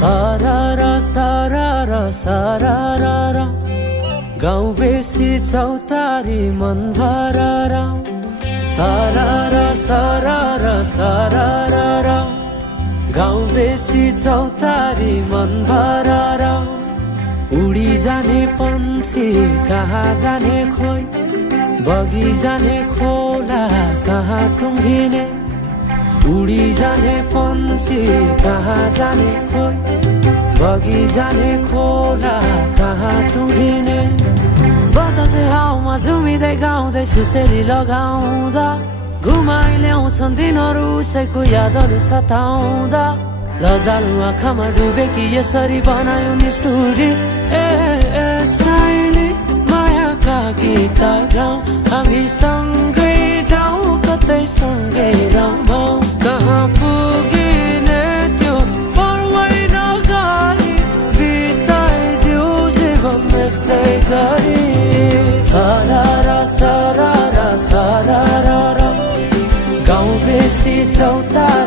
सारारा सारारा सारारा गाउँ बेसी चौतारी मन भरारा सारारा सारारा सारारा गाउँ बेसी चौतारी मन भरारा उडी जाने पन्छी कहाँ जाने खोइ बगी जाने खोला कहाँ टुङ्गिने उडी जाने पन्छी कहाँ जाने खोइ बगी जाने खोला कहाँ टुङ्गिने बतासे हाउमा झुमिँदै गाउँदै सुसेली लगाउँदा घुमाइ ल्याउँछन् दिनहरू उसैको यादहरू सताउँदा लजालु आँखामा डुबे कि यसरी बनायो निष्ठुरी ए साइली मायाका गीत गाउँ हामी सँगै जाउँ कतै सँगै रमाउँ कहाँ पुगिने त्यो पर्वै नगरी बिताइदिउ जीवन यसै गरी सारारा सारारा सारारा गाउँ बेसी चौतारी